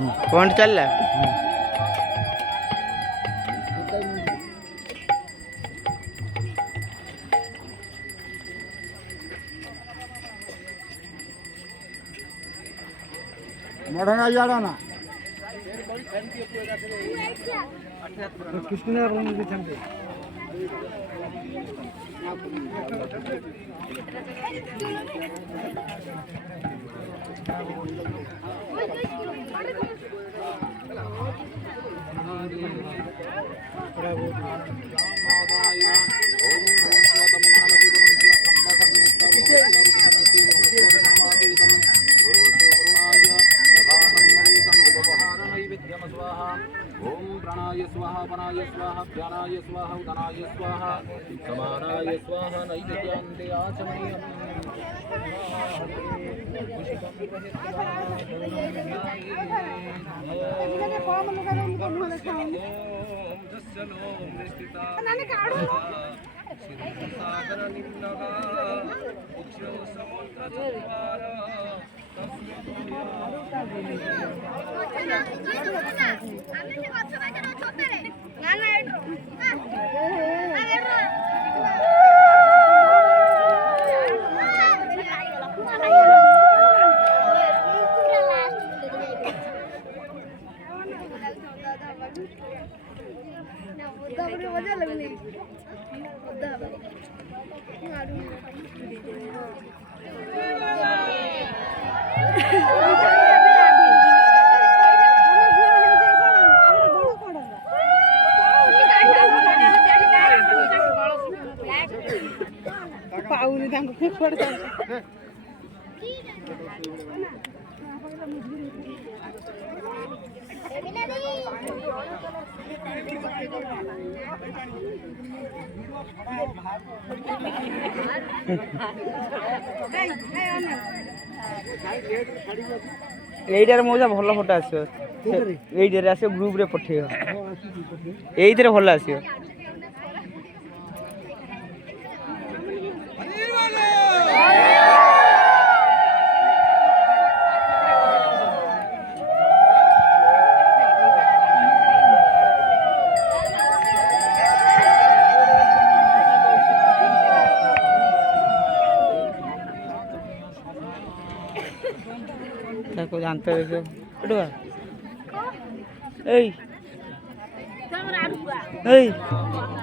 Point चल रहा है। मढ़ंगा जाड़ा ना कृष्ण ओम प्राणाय स्वाहा पराय स्वाहा ज्ञानाय स्वाहा उदनाय स्वाहा समानाय स्वाहा नैवेद्यान्ते आचमनीयम् पाऊनी तांको पड़ता এইটার মজা ভালো ফটো আসিব এইটারে আসিব গ্রুপ রে পঠেইব এইটারে ভালো আসিব তাকে জানতে হবে এটুয়া এই এই